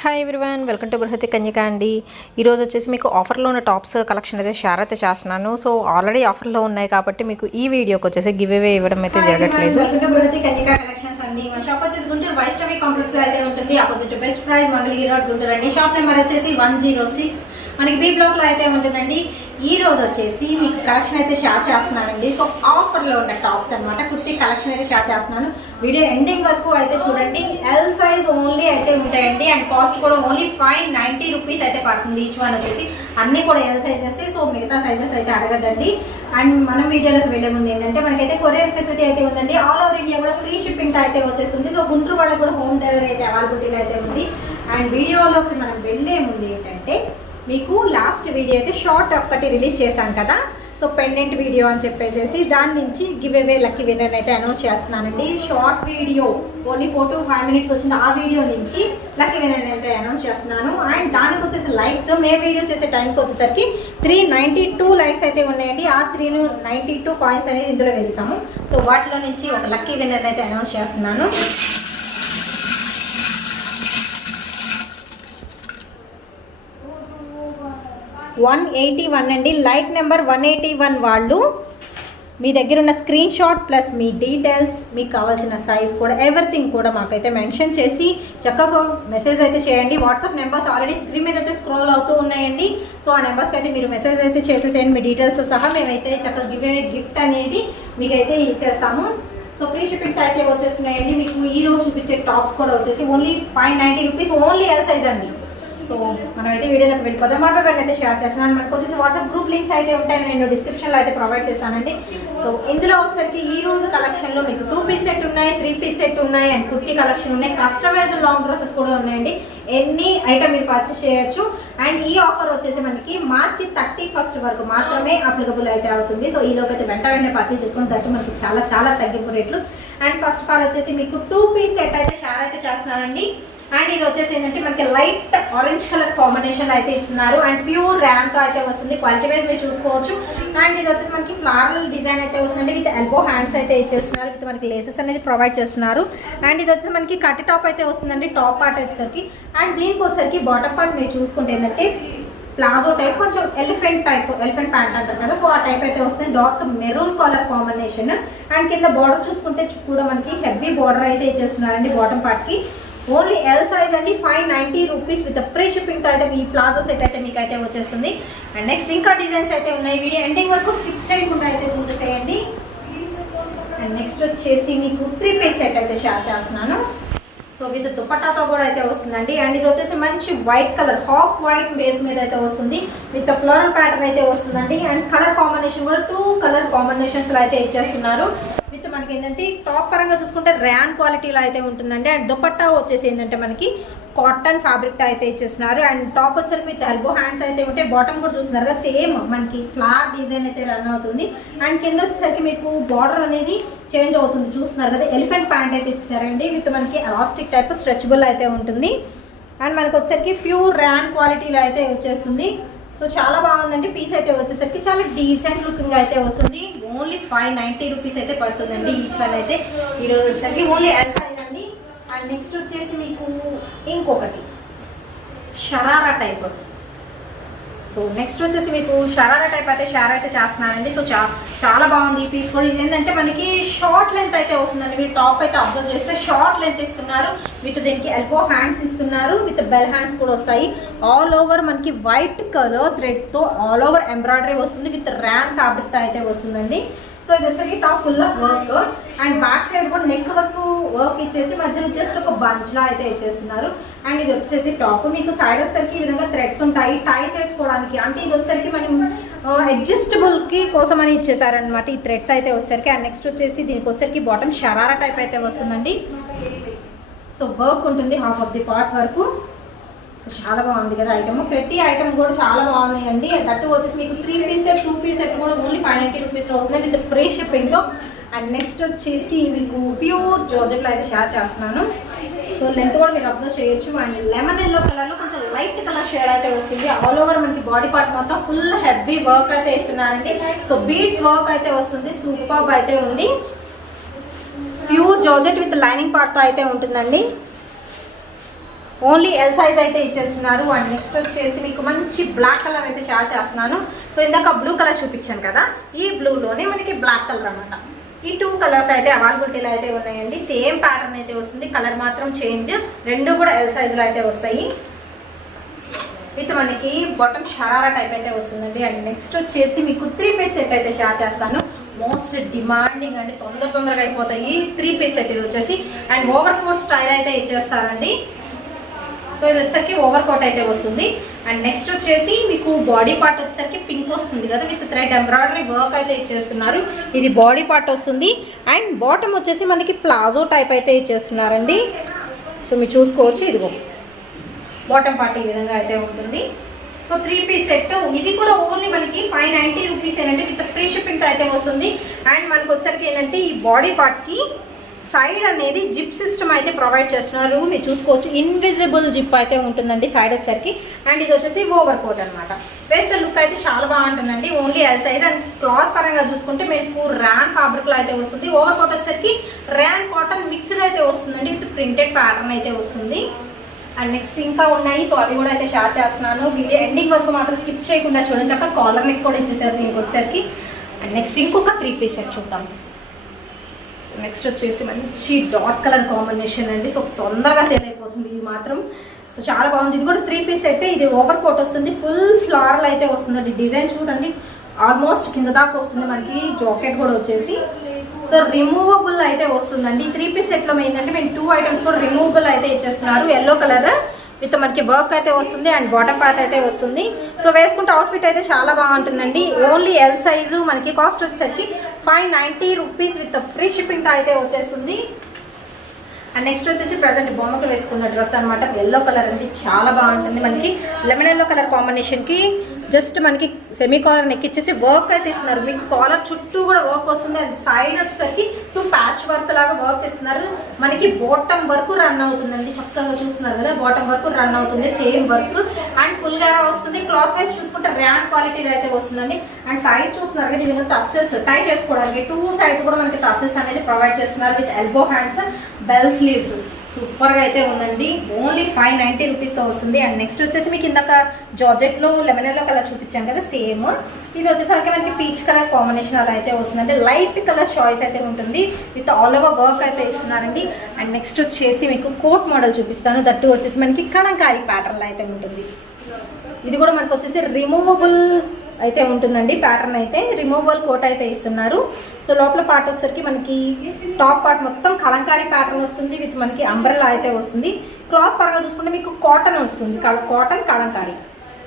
Hi everyone, welcome to బృహతి కన్యక అండి. ఈరోజు వచ్చేసి మీకు ఆఫర్లో ఉన్న టాప్స్ కలెక్షన్ అయితే షేర్ అయితే చేస్తున్నాను. సో ఆల్రెడీ ఆఫర్లో ఉన్నాయి కాబట్టి మీకు ఈ వీడియోకి వచ్చేసి గివ్ అవే ఇవ్వడం అయితే జరగట్లేదు. వెల్కమ్ టు బృహతి కన్యక కలెక్షన్స్ అండి. మన షాప్ వచ్చేసి గుంటూరు వైష్ణవి కాంప్లెక్స్ లో అయితే ఉంటుంది. Opposite best price Mangalagiri road Guntur అండి. షాప్ నెంబర్ వచ్చేసి 106 మనకి బి బ్లాక్ లో అయితే ఉంటుందండి. ఈ రోజు వచ్చేసి మీకు కలెక్షన్ అయితే షేర్ చేస్తున్నానండి. సో ఆఫర్లో ఉన్న టాప్స్ అనమాట, కుర్తీ కలెక్షన్ అయితే షేర్ చేస్తున్నాను. వీడియో ఎండింగ్ వరకు అయితే చూడండి. ఎల్ సైజ్ ఓన్లీ అయితే ఉంటాయండి అండ్ కాస్ట్ కూడా ఓన్లీ 590 రూపీస్ అయితే పడుతుంది. ఈచ్ వన్ వచ్చేసి అన్నీ కూడా ఎల్ సైజెస్. సో మిగతా సైజెస్ అయితే అడగదండి. అండ్ మనం వీడియోలోకి వెళ్ళే ముందు ఏంటంటే మనకైతే కొరియర్ ఫెసిలిటీ అయితే ఉందండి. ఆల్ ఓవర్ ఇండియా కూడా ఫ్రీ షిప్పింగ్ అయితే వచ్చేస్తుంది. సో గుంటూరు వాళ్ళకి కూడా హోమ్ డెలివరీ అయితే అవైలబిలిటీలో అయితే ఉంది. అండ్ వీడియోలోకి మనం వెళ్ళే ముందు ఏంటంటే మీకు లాస్ట్ వీడియో అయితే షార్ట్ ఒక్కటి రిలీజ్ చేశాం కదా, సో పెండెంట్ వీడియో అని చెప్పేసి దాని నుంచి గివ్ అవే లక్కీ విన్నర్ అయితే అనౌన్స్ చేస్తున్నానండి. Short video only 4 to 5 minutes వచ్చింది. ఆ వీడియో నుంచి లక్కీ విన్నర్ అయితే అనౌన్స్ చేస్తున్నాను. అండ్ దానికి వచ్చేసి లైక్స్ మేము వీడియో చేసే టైంకి వచ్చేసరికి 392 లైక్స్ అయితే ఉన్నాయండి. ఆ 392 కాయిన్స్ అనేది ఇందులో వేసేసాము. సో వాటిలో నుంచి ఒక లక్కీ విన్నర్ అయితే అనౌన్స్ చేస్తున్నాను. $181 అండి. లైక్ నెంబర్ 181 వాళ్ళు మీ దగ్గర ఉన్న స్క్రీన్ షాట్ ప్లస్ మీ డీటెయిల్స్, మీకు కావాల్సిన సైజ్ కూడా ఎవ్రీథింగ్ కూడా మాకైతే మెన్షన్ చేసి చక్కగా మెసేజ్ అయితే చేయండి. వాట్సాప్ నెంబర్స్ ఆల్రెడీ స్క్రీన్ మీద అయితే స్క్రోల్ అవుతూ ఉన్నాయండి. సో ఆ నెంబర్స్కి అయితే మీరు మెసేజ్ అయితే చేసేసేయండి మీ డీటెయిల్స్తో సహా. మేమైతే చక్కగా గివ్ అవే గిఫ్ట్ అనేది మీకైతే ఇచ్చేస్తాము. సో ఫ్రీ షిప్పింగ్ అయితే వచ్చేస్తున్నాయండి. మీకు ఈ రోజు చూపించే టాప్స్ కూడా వచ్చేసి only 590 rupees, only L size అండి. సో మనమైతే వీడియోలోకి వెళ్ళిపోతాం. మరొకరిని అయితే షేర్ చేస్తున్నాను. మనకు వచ్చేసి వాట్సాప్ గ్రూప్ లింక్స్ అయితే ఉంటాయి, నేను డిస్క్రిప్షన్లో అయితే ప్రొవైడ్ చేస్తానండి. సో ఇందులో వచ్చేసరికి ఈ రోజు కలెక్షన్లో మీకు 2 పీస్ సెట్ ఉన్నాయి, 3 పీస్ సెట్ ఉన్నాయి అండ్ కుర్తీ కలెక్షన్ ఉన్నాయి. కస్టమైజ్డ్ లాంగ్ డ్రెస్సెస్ కూడా ఉన్నాయండి. ఎన్ని ఐటమ్ మీరు పర్చేస్ చేయొచ్చు. అండ్ ఈ ఆఫర్ వచ్చేసి మనకి మార్చి 31st వరకు మాత్రమే అప్లికబుల్ అయితే అవుతుంది. సో ఈ లోపు అయితే వెంటనే పర్చేస్ చేసుకుని దట్టు మనకి చాలా చాలా తగ్గింపు రేట్లు. అండ్ ఫస్ట్ ఆఫ్ ఆల్ వచ్చేసి మీకు 2 పీస్ సెట్ అయితే షేర్ అయితే చేస్తున్నానండి. అండ్ ఇది వచ్చేసి ఏంటంటే మనకి లైట్ ఆరెంజ్ కలర్ కాంబినేషన్ అయితే ఇస్తున్నారు. అండ్ ప్యూర్ ర్యాన్తో అయితే వస్తుంది. క్వాలిటీ వైజ్ మీరు చూసుకోవచ్చు. అండ్ ఇది వచ్చేసి మనకి ఫ్లారల్ డిజైన్ అయితే వస్తుంది. విత్ ఎల్బో హ్యాండ్స్ అయితే ఇచ్చేస్తున్నారు. విత్ మనకి లేసెస్ అనేది ప్రొవైడ్ చేస్తున్నారు. అండ్ ఇది వచ్చేసి మనకి కట్ టాప్ అయితే వస్తుందండి. టాప్ పార్ట్ వచ్చేసరికి అండ్ దీనికి వచ్చేసరికి బాటమ్ పార్ట్ మీరు చూసుకుంటే ఏంటంటే ప్లాజో టైప్, కొంచెం ఎలిఫెంట్ ప్యాంట్ అంటారు కదా, సో ఆ టైప్ అయితే వస్తుంది. Dark maroon colour combination. And కింద బార్డర్ చూసుకుంటే కూడా మనకి హెవీ బార్డర్ అయితే ఇచ్చేస్తున్నారండి బాటమ్ పార్ట్కి. ఓన్లీ ఎల్ సైజ్ అండి. 590 రూపీస్ విత్ ఫ్రీ షిప్పింగ్తో అయితే ఈ ప్లాజో సెట్ అయితే మీకు అయితే వచ్చేస్తుంది. అండ్ నెక్స్ట్ ఇంకా డిజైన్స్ అయితే ఉన్నాయి. వీడియో ఎండింగ్ వరకు స్కిప్ చేయకుండా అయితే చూసేసేయండి. అండ్ నెక్స్ట్ వచ్చేసి మీకు 3 పీస్ సెట్ అయితే షేర్ చేస్తున్నాను. సో విత్ దుపట్టాతో కూడా అయితే వస్తుందండి. అండ్ ఇది వచ్చేసి మంచి white colour, half white base మీద అయితే వస్తుంది. విత్ ఫ్లోరల్ ప్యాటర్న్ అయితే వస్తుందండి. అండ్ కలర్ కాంబినేషన్ కూడా 2 కలర్ కాంబినేషన్స్లో అయితే ఇచ్చేస్తున్నారు. విత్ మనకి ఏంటంటే టాప్ పరంగా చూసుకుంటే ర్యాన్ క్వాలిటీలో అయితే ఉంటుందండి. అండ్ దుపట్టా వచ్చేసి ఏంటంటే మనకి కాటన్ ఫ్యాబ్రిక్తో అయితే ఇచ్చేస్తున్నారు. అండ్ టాప్ వచ్చేసరికి విత్ ఎల్బో హ్యాండ్స్ అయితే ఉంటాయి. బాటమ్ కూడా చూస్తున్నారు కదా, సేమ్ మనకి ఫ్లవర్ డిజైన్ అయితే రన్ అవుతుంది. అండ్ కింద వచ్చేసరికి మీకు బార్డర్ అనేది చేంజ్ అవుతుంది, చూస్తున్నారు కదా. ఎలిఫెంట్ ప్యాంట్ అయితే ఇచ్చారండి. విత్ మనకి ఎలాస్టిక్ టైప్ స్ట్రెచబుల్ అయితే ఉంటుంది. అండ్ మనకి వచ్చేసరికి ప్యూర్ ర్యాన్ క్వాలిటీలో అయితే వచ్చేస్తుంది. సో చాలా బాగుందండి. పీస్ అయితే వచ్చేసరికి చాలా డీసెంట్ లుకింగ్ అయితే వస్తుంది. ఓన్లీ 590 రూపీస్ అయితే పడుతుందండి ఈచ్ వన్ అయితే. ఈరోజు వచ్చేసరికి ఓన్లీ ఎల్ సైజ్ అండి. అండ్ నెక్స్ట్ వచ్చేసి మీకు ఇంకొకటి షరారా టైప్. సో నెక్స్ట్ వచ్చేసి మీకు షరారా టైప్ అయితే షేర్ అయితే చేస్తున్నానండి. సో చాలా బాగుంది ఈ పీస్ కూడా. ఇది ఏంటంటే మనకి షార్ట్ లెంత్ అయితే వస్తుందండి. మీరు టాప్ అయితే అబ్జర్వ్ చేస్తే షార్ట్ లెంత్ ఇస్తున్నారు. విత్ దీనికి ఎల్బో హ్యాండ్స్ ఇస్తున్నారు. విత్ బెల్ హ్యాండ్స్ కూడా వస్తాయి. ఆల్ ఓవర్ మనకి వైట్ కలర్ థ్రెడ్తో ఆల్ ఓవర్ ఎంబ్రాయిడరీ వస్తుంది. విత్ ర్యాన్ ఫ్యాబ్రిక్తో అయితే వస్తుందండి. సో ఇది వచ్చేసి top full of work. And back side కూడా నెక్ వరకు వర్క్ ఇచ్చేసి మధ్యలో జస్ట్ ఒక బంచ్లా అయితే ఇచ్చేస్తున్నారు. అండ్ ఇది వచ్చేసి టాప్ మీకు సైడ్ వచ్చేసరికి ఈ విధంగా థ్రెడ్స్ ఉంటాయి టై చేసుకోవడానికి. అంటే ఇది వచ్చేసరికి మనం అడ్జస్టబుల్కి కోసం అని ఇచ్చేసారనమాట ఈ థ్రెడ్స్ అయితే వచ్చేసరికి. అండ్ నెక్స్ట్ వచ్చేసి దీనికి వచ్చేసరికి బాటమ్ షరారా టైప్ అయితే వస్తుందండి. సో వర్క్ ఉంటుంది హాఫ్ ఆఫ్ ది పార్ట్ వరకు. సో చాలా బాగుంది కదా ఐటమ్. ప్రతి ఐటమ్ కూడా చాలా బాగున్నాయండి. దట్టు వచ్చేసి మీకు 3 పీస్ సెట్ 2 పీస్ సెట్ కూడా ఓన్లీ 590 రూపీస్లో వస్తుంది విత్ ఫ్రీ షిప్పింగ్తో. అండ్ నెక్స్ట్ వచ్చేసి మీకు ప్యూర్ జార్జెట్లో అయితే షేర్ చేస్తున్నాను. సో లెంత్ కూడా మీరు అబ్జర్వ్ చేయొచ్చు. అండ్ లెమన్ ఎల్లో కలర్లో కొంచెం లైట్ కలర్ షేడ్ అయితే వస్తుంది. ఆల్ ఓవర్ మనకి బాడీ పార్ట్ మొత్తం ఫుల్ హెవీ వర్క్ అయితే ఇస్తున్నారండి. సో బీడ్స్ వర్క్ అయితే వస్తుంది. సూపర్బ్ అయితే ఉంది. ప్యూర్ జార్జెట్ విత్ లైనింగ్ పార్ట్తో అయితే ఉంటుందండి. ఓన్లీ ఎల్ సైజ్ అయితే ఇచ్చేస్తున్నారు. అండ్ నెక్స్ట్ వచ్చేసి మీకు మంచి బ్లాక్ కలర్ అయితే షేర్ చేస్తున్నాను. సో ఇందాక బ్లూ కలర్ చూపించాను కదా, ఈ బ్లూలోనే మనకి బ్లాక్ కలర్ అనమాట. ఈ 2 కలర్స్ అయితే అవైలబిలిటీలో అయితే ఉన్నాయండి. సేమ్ ప్యాటర్న్ అయితే వస్తుంది, కలర్ మాత్రం చేంజ్. రెండు కూడా ఎల్ సైజులో అయితే వస్తాయి. విత్ మనకి బాటమ్ షరారా టైప్ అయితే వస్తుందండి. అండ్ నెక్స్ట్ వచ్చేసి మీకు 3 పీస్ సెట్ అయితే షేర్ చేస్తాను. మోస్ట్ డిమాండింగ్ అండి, తొందరగా అయిపోతాయి 3 పీస్ సెట్ ఇది వచ్చేసి. అండ్ ఓవర్ కోట్ స్టైల్ అయితే ఇచ్చేస్తారండి. సో ఇది వచ్చేసరికి ఓవర్ కోట్ అయితే వస్తుంది. అండ్ నెక్స్ట్ వచ్చేసి మీకు బాడీ పార్ట్ వచ్చేసరికి పింక్ వస్తుంది కదా, విత్ థ్రెడ్ ఎంబ్రాయిడరీ వర్క్ అయితే ఇచ్చేస్తున్నారు. ఇది బాడీ పార్ట్ వస్తుంది. అండ్ బాటమ్ వచ్చేసి మనకి ప్లాజో టైప్ అయితే ఇచ్చేస్తున్నారండి. సో మీరు చూసుకోవచ్చు, ఇదిగో బాటమ్ పార్ట్ ఈ విధంగా అయితే ఉంటుంది. సో 3 పీస్ సెట్ ఇది కూడా ఓన్లీ మనకి 590 రూపీస్ ఏనండి, విత్ ఫ్రీ షిప్పింగ్ అయితే వస్తుంది. అండ్ మనకు వచ్చేసరికి ఏంటంటే ఈ బాడీ పార్ట్కి సైడ్ అనేది జిప్ సిస్టమ్ అయితే ప్రొవైడ్ చేస్తున్నారు. మీరు చూసుకోవచ్చు, ఇన్విజిబుల్ జిప్ అయితే ఉంటుందండి సైడ్ వచ్చేసరికి. అండ్ ఇది వచ్చేసి ఓవర్ కోట్ అనమాట. వేస్తే లుక్ అయితే చాలా బాగుంటుందండి. Only L size. And cloth పరంగా చూసుకుంటే మీకు ర్యాన్ ఫ్యాబ్రిక్లో అయితే వస్తుంది. ఓవర్ కోట్ వచ్చేసరికి ర్యాన్ కాటన్ మిక్స్డ్ అయితే వస్తుందండి, విత్ ప్రింటెడ్ ప్యాటర్న్ అయితే వస్తుంది. అండ్ నెక్స్ట్ ఇంకా ఉన్నాయి, సో అవి కూడా అయితే షేర్ చేస్తున్నాను. వీడియో ఎండింగ్ వరకు మాత్రం స్కిప్ చేయకుండా చూడండి. చక్కగా కాలర్ నెక్ కూడా ఇచ్చేసారు దీనికి వచ్చేసరికి. అండ్ నెక్స్ట్ ఇంకొక 3 పీస్ సెట్ చూద్దాం. సో నెక్స్ట్ వచ్చేసి మంచి డార్క్ కలర్ కాంబినేషన్ అండి. సో తొందరగా సేల్ అయిపోతుంది ఇది మాత్రం. సో చాలా బాగుంది. ఇది కూడా 3 పీస్ సెట్. ఇది ఓవర్ కోట్ వస్తుంది, ఫుల్ ఫ్లారల్ అయితే వస్తుందండి. డిజైన్ చూడండి, ఆల్మోస్ట్ కింద దాకా వస్తుంది. మనకి జాకెట్ కూడా వచ్చేసి సో రిమూవబుల్ అయితే వస్తుందండి. 3 పీస్ సెట్లో ఏంటంటే మేము 2 ఐటమ్స్ కూడా రిమూవబుల్ అయితే ఇచ్చేస్తున్నారు. ఎల్లో కలర్ విత్ మనకి వర్క్ అయితే వస్తుంది. అండ్ బాటమ్ పార్ట్ అయితే వస్తుంది. సో వేసుకుంటే అవుట్ఫిట్ అయితే చాలా బాగుంటుందండి. Only L size. మనకి కాస్ట్ వచ్చేసరికి 590 రూపీస్ విత్ ఫ్రీ షిప్పింగ్ అయితే వచ్చేస్తుంది. అండ్ నెక్స్ట్ వచ్చేసి ప్రజెంట్ బొమ్మకి వేసుకున్న డ్రెస్ అనమాట. ఎల్లో కలర్ అండి, చాలా బాగుంటుంది. మనకి లెమన్ ఎల్లో కలర్ కాంబినేషన్కి జస్ట్ మనకి సెమీ కాలర్ నెక్ ఇచ్చేసి వర్క్ అయితే ఇస్తున్నారు. మీకు కాలర్ చుట్టూ కూడా వర్క్ వస్తుంది. అండ్ సైడ్ వచ్చేసరికి 2 ప్యాచ్ వర్క్ లాగా వర్క్ ఇస్తున్నారు. మనకి బాటమ్ వరకు రన్ అవుతుందండి. చక్కగా చూస్తున్నారు కదా, బాటమ్ వరకు రన్ అవుతుంది సేమ్ వర్క్. అండ్ ఫుల్గా వస్తుంది. క్లాత్ వైజ్ చూసుకుంటే ర్యాన్ క్వాలిటీలో అయితే వస్తుందండి. అండ్ సైడ్ చూస్తున్నారు కదా, దీని టస్సెస్ టై చేసుకోవడానికి 2 సైడ్స్ కూడా మనకి టస్సెస్ అనేది ప్రొవైడ్ చేస్తున్నారు, with elbow hands, bell sleeves. సూపర్గా అయితే ఉందండి. ఓన్లీ 590 రూపీస్తో వస్తుంది. అండ్ నెక్స్ట్ వచ్చేసి మీకు ఇందాక జార్జెట్లో లెమన్ ఎల్లో కలర్ చూపించాను కదా, సేమ్ ఇది వచ్చేసరికి మనకి పీచ్ కలర్ కాంబినేషన్ అలా అయితే వస్తుందండి. లైట్ కలర్ చాయిస్ అయితే ఉంటుంది, విత్ ఆల్ ఓవర్ వర్క్ అయితే ఇస్తున్నారండి. అండ్ నెక్స్ట్ వచ్చేసి మీకు కోట్ మోడల్ చూపిస్తాను. దట్టు వచ్చేసి మనకి కలంకారీ ప్యాటర్న్లో అయితే ఉంటుంది. ఇది కూడా మనకు వచ్చేసి రిమూవబుల్ అయితే ఉంటుందండి. ప్యాటర్న్ అయితే రిమూవబుల్ కోట్ అయితే ఇస్తున్నారు. సో లోపల పార్ట్ వచ్చేసరికి మనకి టాప్ పార్ట్ మొత్తం కలంకారీ ప్యాటర్న్ వస్తుంది, విత్ మనకి అంబ్రెల్లా అయితే వస్తుంది. క్లాత్ పరంగా చూసుకుంటే మీకు కాటన్ వస్తుంది, కాటన్ కలంకారీ.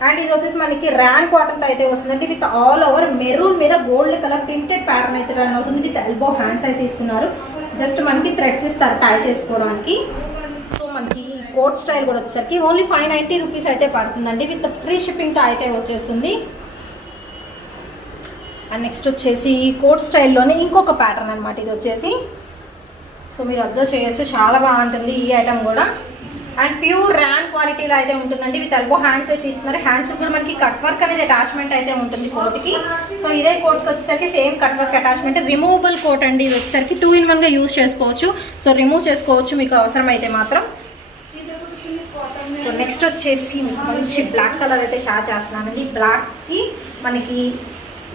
అండ్ ఇది వచ్చేసి మనకి ర్యాన్ కాటన్తో అయితే వస్తుందండి, విత్ ఆల్ ఓవర్ మెరూన్ మీద గోల్డ్ కలర్ ప్రింటెడ్ ప్యాటర్న్ అయితే రన్ అవుతుంది. విత్ ఎల్బో హ్యాండ్స్ అయితే ఇస్తున్నారు. జస్ట్ మనకి థ్రెడ్స్ ఇస్తారు టై చేసుకోవడానికి. సో మనకి కోట్ స్టైల్ కూడా వచ్చేసరికి ఓన్లీ 590 రూపీస్ అయితే పడుతుందండి, విత్ ఫ్రీ షిప్పింగ్తో అయితే వచ్చేస్తుంది. అండ్ నెక్స్ట్ వచ్చేసి కోట్ స్టైల్లోనే ఇంకొక ప్యాటర్న్ అనమాట ఇది వచ్చేసి. సో మీరు అబ్జర్వ్ చేయొచ్చు, చాలా బాగుంటుంది ఈ ఐటమ్ కూడా. అండ్ ప్యూర్ ర్యాన్ క్వాలిటీలో అయితే ఉంటుందండి, విత్ ఎల్బో హ్యాండ్స్ అయితే ఇస్తున్నారు. హ్యాండ్స్ కూడా మనకి కట్ వర్క్ అనేది అటాచ్మెంట్ అయితే ఉంటుంది కోట్కి. సో ఇదే కోట్కి వచ్చేసరికి same cut work attachment. Removable coat అండి ఇది వచ్చేసరికి 2-in-1గా యూజ్ చేసుకోవచ్చు. సో రిమూవ్ చేసుకోవచ్చు మీకు అవసరమైతే మాత్రం. సో నెక్స్ట్ వచ్చేసి మంచి బ్లాక్ కలర్ అయితే షేర్ చేస్తున్నానండి. బ్లాక్కి మనకి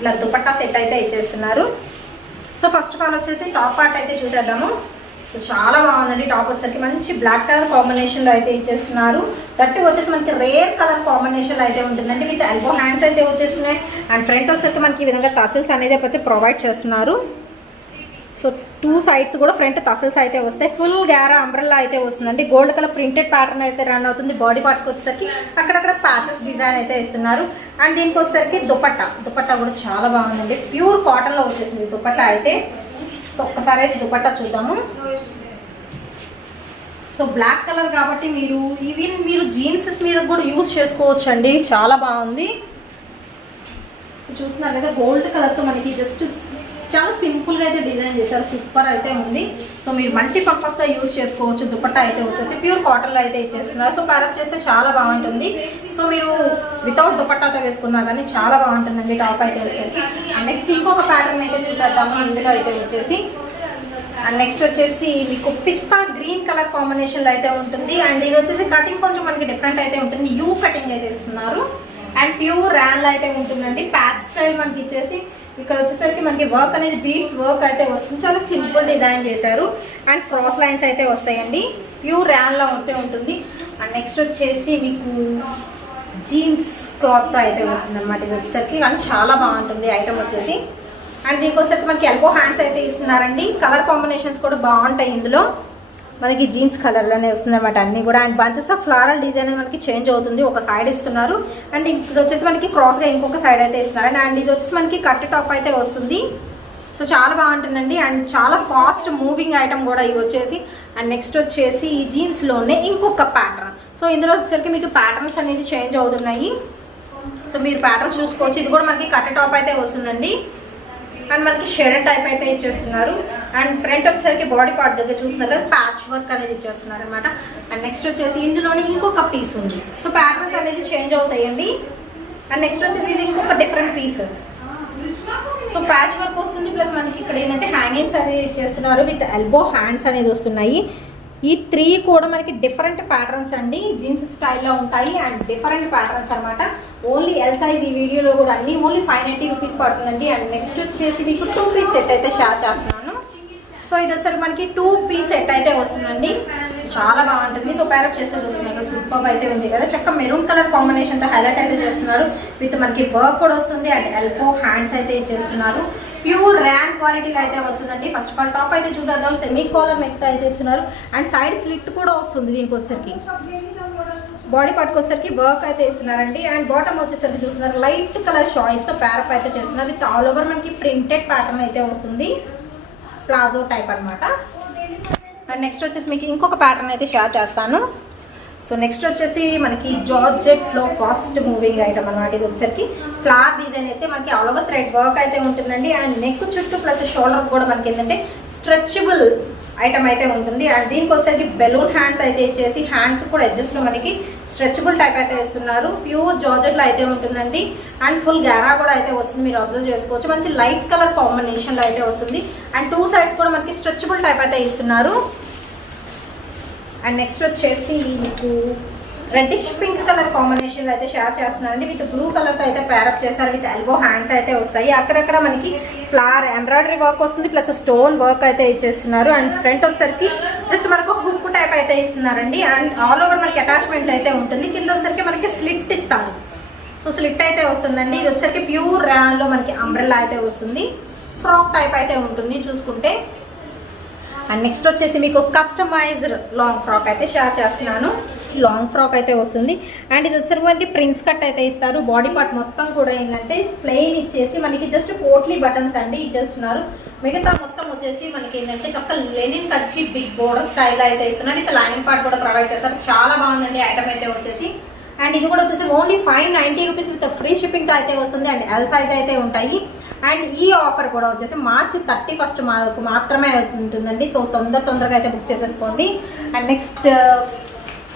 ఇలా దుపట్టా సెట్ అయితే ఇచ్చేస్తున్నారు. సో ఫస్ట్ ఆఫ్ ఆల్ వచ్చేసి టాప్ పార్ట్ అయితే చూసేద్దాము. సో చాలా బాగుందండి. టాప్ వచ్చేసరికి మంచి బ్లాక్ కలర్ కాంబినేషన్లో అయితే ఇచ్చేస్తున్నారు. దట్టు వచ్చేసి మనకి రేర్ కలర్ కాంబినేషన్లో అయితే ఉంటుందండి, విత్ ఎల్బో హ్యాండ్స్ అయితే వచ్చేస్తున్నాయి. అండ్ ఫ్రంట్ వచ్చేసరికి మనకి ఈ విధంగా టసల్స్ అనేది అయితే ప్రొవైడ్ చేస్తున్నారు. సో 2 సైడ్స్ కూడా ఫ్రంట్ టసల్స్ అయితే వస్తాయి. ఫుల్ గ్యారా అంబ్రెల్లా అయితే వస్తుందండి. గోల్డ్ కలర్ ప్రింటెడ్ ప్యాటర్న్ అయితే రన్ అవుతుంది. బాడీ పార్ట్కి వచ్చేసరికి అక్కడక్కడ ప్యాచెస్ డిజైన్ అయితే ఇస్తున్నారు. అండ్ దీనికి వచ్చేసరికి దుపట్టా కూడా చాలా బాగుందండి. ప్యూర్ కాటన్లో వచ్చేసింది దుపట్టా అయితే. సో ఒక్కసారి అయితే దుపట్టా చూద్దాము. సో బ్లాక్ కలర్ కాబట్టి మీరు జీన్సెస్ మీద కూడా యూజ్ చేసుకోవచ్చు అండి, చాలా బాగుంది. సో చూస్తున్నారు కదా, గోల్డ్ కలర్తో మనకి జస్ట్ చాలా సింపుల్గా అయితే డిజైన్ చేశారు. సూపర్ అయితే ఉంది. సో మీరు మల్టీపర్పస్గా యూజ్ చేసుకోవచ్చు. దుపట్టా అయితే వచ్చేసి ప్యూర్ కాటన్లో అయితే ఇచ్చేస్తున్నారు. సో ప్యారప్ చేస్తే చాలా బాగుంటుంది. సో మీరు వితౌట్ దుపట్టాతో వేసుకున్నా కానీ చాలా బాగుంటుందండి టాప్ అయితే వచ్చేసరికి. నెక్స్ట్ ఇంకొక ప్యాటర్న్ అయితే చూసేద్దాము. ఇందులో అయితే వచ్చేసి అండ్ నెక్స్ట్ వచ్చేసి మీకు పిస్తా గ్రీన్ కలర్ కాంబినేషన్లో అయితే ఉంటుంది. అండ్ ఇది వచ్చేసి కటింగ్ కొంచెం మనకి డిఫరెంట్ అయితే ఉంటుంది. యూ కటింగ్ అయితే ఇస్తున్నారు. అండ్ ప్యూర్ ర్యాన్లో అయితే ఉంటుందండి. ప్యాచ్ స్టైల్ మనకి ఇచ్చేసి ఇక్కడ వచ్చేసరికి మనకి వర్క్ అనేది బీడ్స్ వర్క్ అయితే వస్తుంది. చాలా సింపుల్ డిజైన్ చేశారు. అండ్ క్రాస్ లైన్స్ అయితే వస్తాయండి. ప్యూర్ ర్యాన్లో అయితే ఉంటుంది. అండ్ నెక్స్ట్ వచ్చేసి మీకు జీన్స్ క్లాత్ అయితే వస్తుంది అనమాట. ఇది వచ్చేసరికి కానీ చాలా బాగుంటుంది ఐటమ్ వచ్చేసి. అండ్ దీనికోసరికి మనకి ఎల్బో హ్యాండ్స్ అయితే ఇస్తున్నారండి. కలర్ కాంబినేషన్స్ కూడా బాగుంటాయి. ఇందులో మనకి జీన్స్ కలర్లోనే వస్తుంది అనమాట అన్నీ కూడా. And bunches of floral design మనకి చేంజ్ అవుతుంది. ఒక సైడ్ ఇస్తున్నారు. అండ్ ఇక్కడ వచ్చేసి మనకి క్రాస్గా ఇంకొక సైడ్ అయితే ఇస్తున్నారు. అండ్ ఇది వచ్చేసి మనకి కట్ టాప్ అయితే వస్తుంది. సో చాలా బాగుంటుందండి. అండ్ చాలా ఫాస్ట్ మూవింగ్ ఐటమ్ కూడా ఇవి వచ్చేసి. అండ్ నెక్స్ట్ వచ్చేసి ఈ జీన్స్లోనే ఇంకొక ప్యాటర్న్. సో ఇందులో వచ్చేసరికి మీకు ప్యాటర్న్స్ అనేది చేంజ్ అవుతున్నాయి. సో మీరు ప్యాటర్న్స్ చూసుకోవచ్చు. ఇది కూడా మనకి కట్ టాప్ అయితే వస్తుందండి. అండ్ మనకి షేడెడ్ టైప్ అయితే ఇచ్చేస్తున్నారు. అండ్ ఫ్రంట్ వచ్చేసరికి బాడీ పార్ట్ దగ్గర చూస్తున్నారు కదా ప్యాచ్ వర్క్ అనేది ఇచ్చేస్తున్నారు అనమాట. అండ్ నెక్స్ట్ వచ్చేసి ఇందులోనే ఇంకొక పీస్ ఉంది. సో ప్యాటర్న్స్ అనేది చేంజ్ అవుతాయండి. అండ్ నెక్స్ట్ వచ్చేసి ఇది ఇంకొక different piece. So patch work వస్తుంది. ప్లస్ మనకి ఇక్కడ ఏంటంటే హ్యాంగింగ్స్ అనేది ఇచ్చేస్తున్నారు. విత్ ఎల్బో హ్యాండ్స్ అనేది వస్తున్నాయి. ఈ 3 కూడా మనకి డిఫరెంట్ ప్యాటర్న్స్ అండి. జీన్స్ స్టైల్లో ఉంటాయి. అండ్ డిఫరెంట్ ప్యాటర్న్స్ అనమాట. ఓన్లీ ఎల్ సైజ్ ఈ వీడియోలో కూడా అన్ని ఓన్లీ 590 రూపీస్ పడుతుందండి. అండ్ నెక్స్ట్ వచ్చేసి మీకు 2 పీస్ సెట్ అయితే షేర్ చేస్తున్నాను. సో ఇది వచ్చేసరికి మనకి 2 పీస్ సెట్ అయితే వస్తుందండి. చాలా బాగుంటుంది. సో ప్యారప్ చేస్తే చూస్తున్నారు స్లిప్ అప్ అయితే ఉంది కదా. చక్క మెరూన్ కలర్ కాంబినేషన్తో హైలైట్ అయితే చేస్తున్నారు. విత్ మనకి వర్క్ కూడా వస్తుంది. అండ్ ఎల్బో హ్యాండ్స్ అయితే చేస్తున్నారు. ప్యూర్ ర్యాన్ క్వాలిటీలో అయితే వస్తుందండి. ఫస్ట్ ఆఫ్ ఆల్ టాప్ అయితే చూసేద్దాం. సెమీ కాలర్ నెక్ అయితే ఇస్తున్నారు. అండ్ సైడ్ స్లిట్ కూడా వస్తుంది. దీనికి వచ్చేసరికి బాడీ పార్ట్కి వచ్చేసరికి వర్క్ అయితే ఇస్తున్నారండి. అండ్ బాటమ్ వచ్చేసరికి చూస్తున్నారు లైట్ కలర్ చాయిస్తో ప్యారప్ అయితే చేస్తున్నారు. విత్ ఆల్ ఓవర్ మనకి ప్రింటెడ్ ప్యాటర్న్ అయితే వస్తుంది. ప్లాజో టైప్ అనమాట. అండ్ నెక్స్ట్ వచ్చేసి మీకు ఇంకొక ప్యాటర్న్ అయితే షేర్ చేస్తాను. సో నెక్స్ట్ వచ్చేసి మనకి జార్జెట్లో ఫాస్ట్ మూవింగ్ ఐటమ్ అనమాట. ఇది వచ్చేసరికి ఫ్లవర్ డిజైన్ అయితే మనకి ఆల్ ఓవర్ థ్రెడ్ వర్క్ అయితే ఉంటుందండి. అండ్ నెక్ చుట్టూ ప్లస్ షోల్డర్ కూడా మనకి ఏంటంటే స్ట్రెచబుల్ ఐటమ్ అయితే ఉంటుంది. అండ్ దీనికి వచ్చేసరికి బెలూన్ హ్యాండ్స్ అయితే ఇచ్చేసి హ్యాండ్స్ కూడా ఎడ్జస్ట్లో మనకి స్ట్రెచబుల్ టైప్ అయితే ఇస్తున్నారు. ప్యూర్ జార్జెట్లో అయితే ఉంటుందండి. అండ్ ఫుల్ గారా కూడా అయితే వస్తుంది. మీరు అబ్జర్వ్ చేసుకోవచ్చు. మంచి లైట్ కలర్ కాంబినేషన్లో అయితే వస్తుంది. అండ్ 2 సైడ్స్ కూడా మనకి స్ట్రెచబుల్ టైప్ అయితే ఇస్తున్నారు. అండ్ నెక్స్ట్ వచ్చేసి మీకు రెడ్డిష్ పింక్ కలర్ కాంబినేషన్లో అయితే షేర్ చేస్తున్నారండి. విత్ బ్లూ కలర్తో అయితే ప్యారప్ చేశారు. విత్ ఎల్బో హ్యాండ్స్ అయితే వస్తాయి. అక్కడక్కడ మనకి ఫ్లవర్ ఎంబ్రాయిడరీ వర్క్ వస్తుంది. ప్లస్ స్టోన్ వర్క్ అయితే ఇచ్చేస్తున్నారు. అండ్ ఫ్రంట్ వచ్చేసరికి జస్ట్ మనకు హుక్ టైప్ అయితే ఇస్తున్నారండి. అండ్ ఆల్ ఓవర్ మనకి అటాచ్మెంట్ అయితే ఉంటుంది. కింద వచ్చేసరికి మనకి స్లిట్ ఇస్తాము. సో స్లిట్ అయితే వస్తుందండి. ఇది వచ్చేసరికి ప్యూర్ ర్యాన్లో మనకి అంబ్రెల్లా అయితే వస్తుంది. ఫ్రాక్ టైప్ అయితే ఉంటుంది చూసుకుంటే. అండ్ నెక్స్ట్ వచ్చేసి మీకు కస్టమైజ్డ్ లాంగ్ ఫ్రాక్ అయితే షేర్ చేస్తున్నాను. లాంగ్ ఫ్రాక్ అయితే వస్తుంది. అండ్ ఇది వచ్చేసరికి మనకి ప్రిన్స్ కట్ అయితే ఇస్తారు. బాడీ పార్ట్ మొత్తం కూడా ఏంటంటే ప్లెయిన్ ఇచ్చేసి మనకి జస్ట్ పోట్లీ బటన్స్ అండి ఇచ్చేస్తున్నారు. మిగతా మొత్తం వచ్చేసి మనకి ఏంటంటే చక్క లెనిన్ కచ్చి బిగ్ బోర్డర్ స్టైల్ అయితే ఇస్తున్నారు. అయితే లైనింగ్ పార్ట్ కూడా ప్రొవైడ్ చేస్తారు. చాలా బాగుందండి ఐటమ్ అయితే వచ్చేసి. అండ్ ఇది కూడా వచ్చేసి ఓన్లీ 590 రూపీస్ విత్ ఫ్రీ షిప్పింగ్తో అయితే వస్తుంది. అండ్ ఎల్ సైజ్ అయితే ఉంటాయి. అండ్ ఈ ఆఫర్ కూడా వచ్చేసి మార్చి 31 మాత్రమే ఉంటుందండి. సో తొందరగా అయితే బుక్ చేసేసుకోండి. అండ్ నెక్స్ట్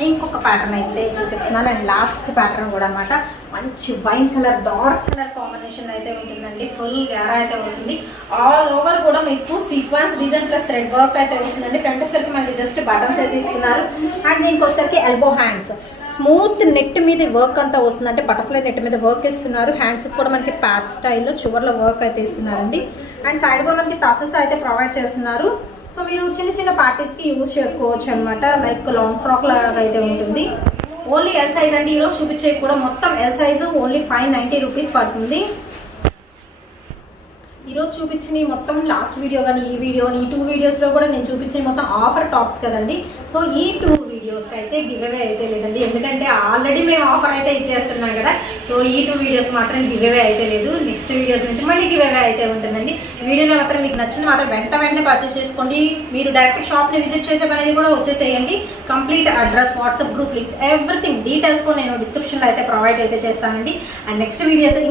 ఇంకొక ప్యాటర్న్ అయితే చూపిస్తున్నాను. అండ్ లాస్ట్ ప్యాటర్న్ కూడా అనమాట. మంచి wine colour dark colour combination అయితే ఉంటుందండి. ఫుల్ గ్యారా అయితే వస్తుంది. ఆల్ ఓవర్ కూడా మీకు sequence design plus thread work అయితే వస్తుందండి. ఫ్రంట్ వచ్చేసరికి మనకి జస్ట్ బటన్స్ అయితే ఇస్తున్నారు. అండ్ దీనికి వచ్చేసరికి ఎల్బో హ్యాండ్స్ స్మూత్ నెట్ మీద వర్క్ అంతా వస్తుంది. అంటే బటర్ఫ్లై నెట్ మీద వర్క్ ఇస్తున్నారు. హ్యాండ్స్కి కూడా మనకి ప్యాచ్ స్టైల్లో చివర్లో వర్క్ అయితే ఇస్తున్నారండి. అండ్ సైడ్ కూడా మనకి టసల్స్ అయితే ప్రొవైడ్ చేస్తున్నారు. సో మీరు చిన్న పార్టీస్కి యూజ్ చేసుకోవచ్చు అనమాట. లైక్ లాంగ్ ఫ్రాక్ లాగా అయితే ఉంటుంది. ఓన్లీ ఎల్ సైజ్ అండి. ఈరోజు చూపించే కూడా మొత్తం ఎల్ సైజు ఓన్లీ 590 రూపీస్ పడుతుంది. ఈరోజు చూపించిన మొత్తం లాస్ట్ వీడియో కానీ ఈ వీడియోని ఈ 2 వీడియోస్లో కూడా నేను చూపించిన మొత్తం ఆఫర్ టాప్స్ కదండి. సో ఈ 2 వీడియోస్కి అయితే గివ్ అవే అయితే లేదండి. ఎందుకంటే ఆల్రెడీ మేము ఆఫర్ అయితే ఇచ్చేస్తున్నాం కదా. సో ఈ 2 వీడియోస్ మాత్రం గివ్ అవే అయితే లేదు. నెక్స్ట్ వీడియోస్ నుంచి మళ్ళీ గివ్ అవే అయితే ఉంటుందండి. వీడియోలో మాత్రం మీకు నచ్చింది మాత్రం వెంటనే పర్చేస్ చేసుకోండి. మీరు డైరెక్ట్ షాప్ని విజిట్ చేసే పనేది కూడా వచ్చేసేయండి. Complete address, WhatsApp group links, everything details కూడా నేను డిస్క్రిప్షన్లో అయితే ప్రొవైడ్ అయితే చేస్తానండి. అండ్ నెక్స్ట్ వీడియో అయితే